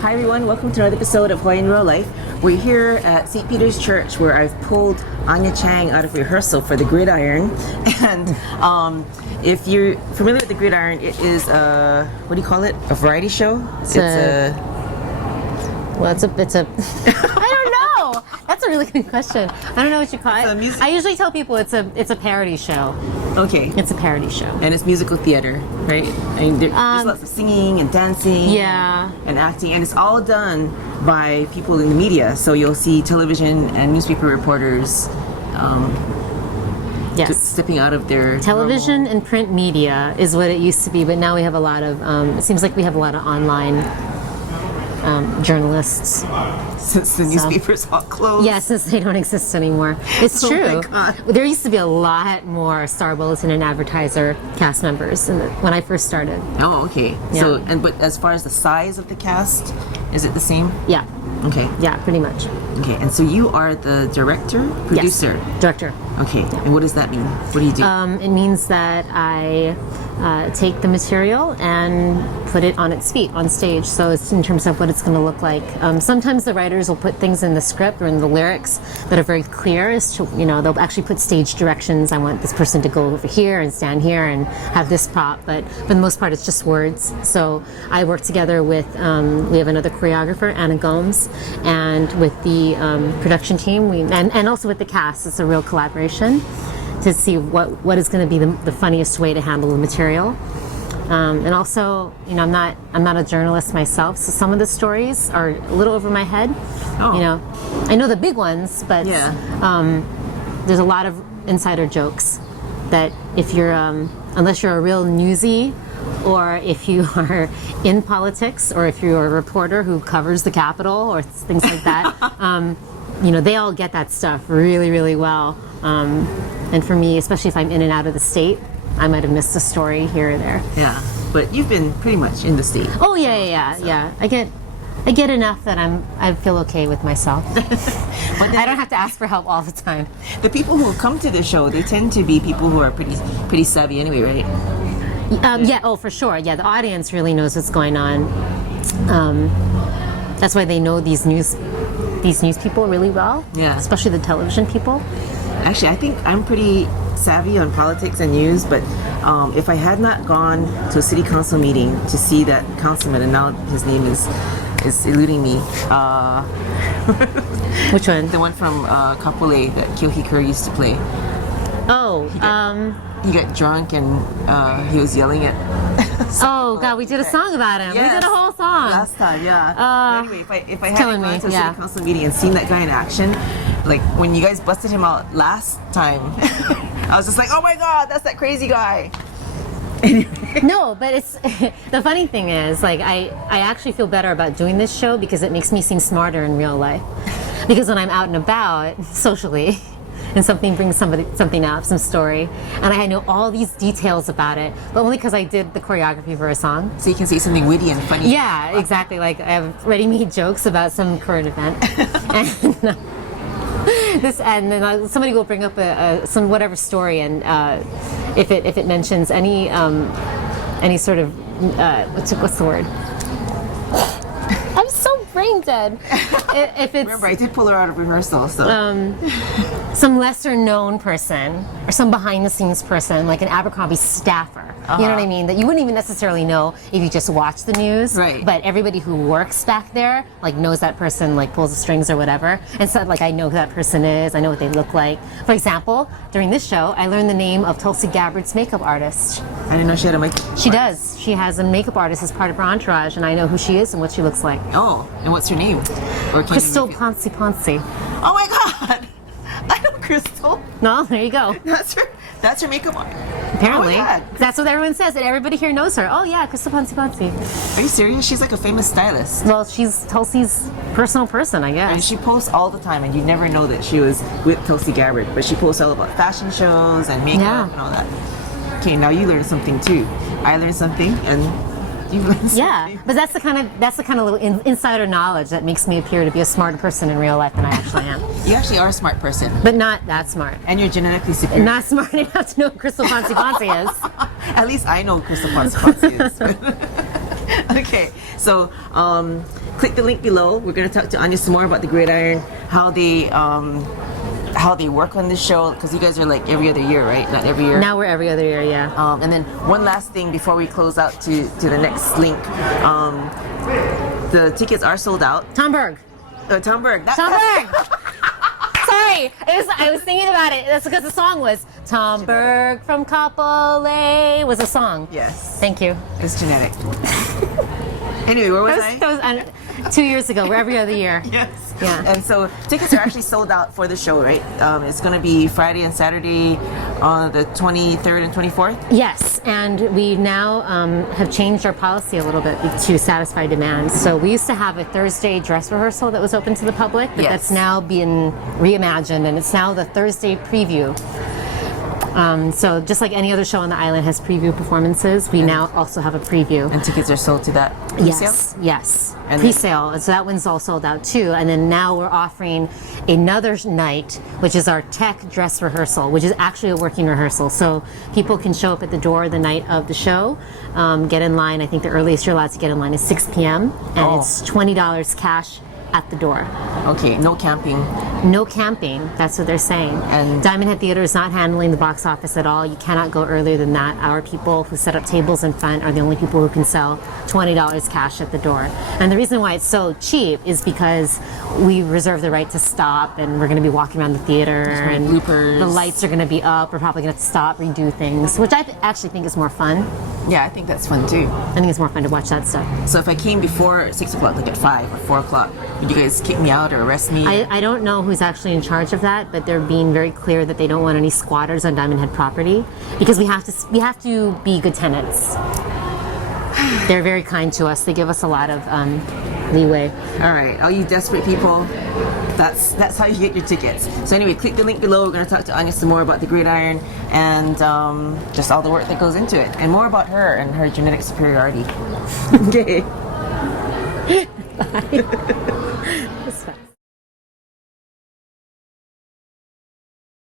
Hi everyone, welcome to another episode of Hawaiian Real Life. We're here at St. Peter's Church where I've pulled Anya Chang out of rehearsal for the Gridiron. And if you're familiar with the Gridiron, it is what do you call it? A variety show? It's a I don't know. That's a really good question. I don't know what you call it. I usually tell people it's a parody show. Okay. It's a parody show. And it's musical theater, right? I mean, there's lots of singing and dancing. Yeah. And acting, and it's all done by people in the media. So you'll see television and newspaper reporters Yes. stepping out of their Television and print media is what it used to be, but now we have a lot of, it seems like we have a lot of online journalists. Since the newspapers all closed. Yeah, since they don't exist anymore. It's Oh true. my God. There used to be a lot more Star Bulletin and Advertiser cast members when I first started. Oh, okay. Yeah. So, but as far as the size of the cast, is it the same? Yeah. Okay. Yeah, pretty much. Okay, and so you are the director, producer. Yes. Director. Okay, and what does that mean? What do you do? It means that I take the material and put it on its feet on stage. So it's in terms of what it's going to look like. Sometimes the writers will put things in the script or in the lyrics that are very clear as to, they'll actually put stage directions. I want this person to go over here and stand here and have this prop. But for the most part, it's just words. So I work together with, we have another choreographer, Anna Gomes, and with the production team, and also with the cast. It's a real collaboration to see what is going to be the funniest way to handle the material. And also, I'm not a journalist myself, so some of the stories are a little over my head. Oh. I know the big ones, but Yeah. There's a lot of insider jokes that if you're, unless you're a real newsie, or if you are in politics, or if you're a reporter who covers the Capitol, or things like that, they all get that stuff really, really well. And for me, especially if I'm in and out of the state, I might have missed a story here or there. Yeah, but you've been pretty much in the state. Oh yeah. I get enough that I feel okay with myself. But I don't have to ask for help all the time. the people who come to the show, they tend to be people who are pretty savvy anyway, right? Yeah. Oh, for sure. Yeah, the audience really knows what's going on. That's why they know these news people really well. Yeah. Especially the television people. Actually, I think I'm pretty savvy on politics and news, but if I had not gone to a city council meeting to see that councilman, and now his name is eluding me. Which one? The one from Kapolei that Kyohikura used to play. Oh, He got drunk and he was yelling at. oh God, we did a song about him. Yes. We did a whole song. Last time, yeah. Anyway, if I killing hadn't gone me, to a yeah. city council meeting and seen that guy in action, like when you guys busted him out last time, I was just like, oh my God, that's that crazy guy. No, but it's the funny thing is, like, I actually feel better about doing this show because it makes me seem smarter in real life. Because when I'm out and about socially, and something brings something up, some story, and I know all these details about it, but only because I did the choreography for a song. So you can say something witty and funny. Yeah, exactly. Like I've already made jokes about some current event, and then somebody will bring up some whatever story, and if it mentions any sort of what's the word? I'm so brain dead. If it's Remember, I did pull her out of rehearsal, so. some lesser known person or some behind the scenes person, like an Abercrombie staffer. You know what I mean? That you wouldn't even necessarily know if you just watch the news. Right. But everybody who works back there, like, knows that person, like, pulls the strings or whatever. And so, like, I know who that person is. I know what they look like. For example, during this show, I learned the name of Tulsi Gabbard's makeup artist. I didn't know she had a makeup. She does. She has a makeup artist as part of her entourage, and I know who she is and what she looks like. Oh, and what's her name? Or can Crystal you Ponce. Oh my God! I know Crystal. No, there you go. That's her makeup artist. Apparently. Oh my God. That's what everyone says, and everybody here knows her. Oh yeah, Crystal Ponce. Are you serious? She's like a famous stylist. Well, she's Tulsi's personal person, I guess. And she posts all the time, and you never know that she was with Tulsi Gabbard, but she posts all about fashion shows and makeup Yeah. and all that. Okay, now you learned something too. I learned something, and you learned something. Yeah, but that's the kind of little insider knowledge that makes me appear to be a smarter person in real life than I actually am. You actually are a smart person. But not that smart. And you're genetically superior. Not smart enough to know who Crystal Ponce is. At least I know who Crystal Ponce is. Okay, so click the link below. We're going to talk to Anya some more about the Gridiron, how they work on this show, because you guys are like every other year, right? Not every year. Now we're every other year, yeah. And then one last thing before we close out to the next link. The tickets are sold out. Tom Berg. Tom Berg. Tom Berg. Sorry, I was thinking about it. That's because the song was Tom Berg from Kapolei was a song. Yes. Thank you. It's genetic. Anyway, where was I? That was 2 years ago. We're every other year. Yes. Yeah. And so tickets are actually sold out for the show, right? It's going to be Friday and Saturday on the 23rd and 24th? Yes, and we now have changed our policy a little bit to satisfy demand. So we used to have a Thursday dress rehearsal that was open to the public, but Yes. that's now been reimagined, and it's now the Thursday preview. So just like any other show on the island has preview performances, we now also have a preview. And tickets are sold to that pre-sale? Yes. And Pre-sale. So that one's all sold out too. And then now we're offering another night, which is our tech dress rehearsal, which is actually a working rehearsal. So people can show up at the door the night of the show, get in line. I think the earliest you're allowed to get in line is 6 p.m. And it's $20 cash at the door. Okay, no camping. No camping, that's what they're saying. And Diamond Head Theater is not handling the box office at all. You cannot go earlier than that. Our people who set up tables in front are the only people who can sell $20 cash at the door. And the reason why it's so cheap is because we reserve the right to stop, and we're going to be walking around the theater, and bloopers. the lights are going to be up. We're probably going to have to stop, redo things, which I actually think is more fun. yeah, I think that's fun too. I think it's more fun to watch that stuff. So if I came before 6 o'clock, like at 5 or 4 o'clock, would you guys kick me out or arrest me? I don't know who's actually in charge of that, but they're being very clear that they don't want any squatters on Diamond Head property, because we have to be good tenants. They're very kind to us. They give us a lot of leeway. All right, all you desperate people, that's how you get your tickets. So anyway, click the link below. We're going to talk to Anya some more about the Gridiron and just all the work that goes into it, and more about her and her genetic superiority. Okay. Bye. That's fun.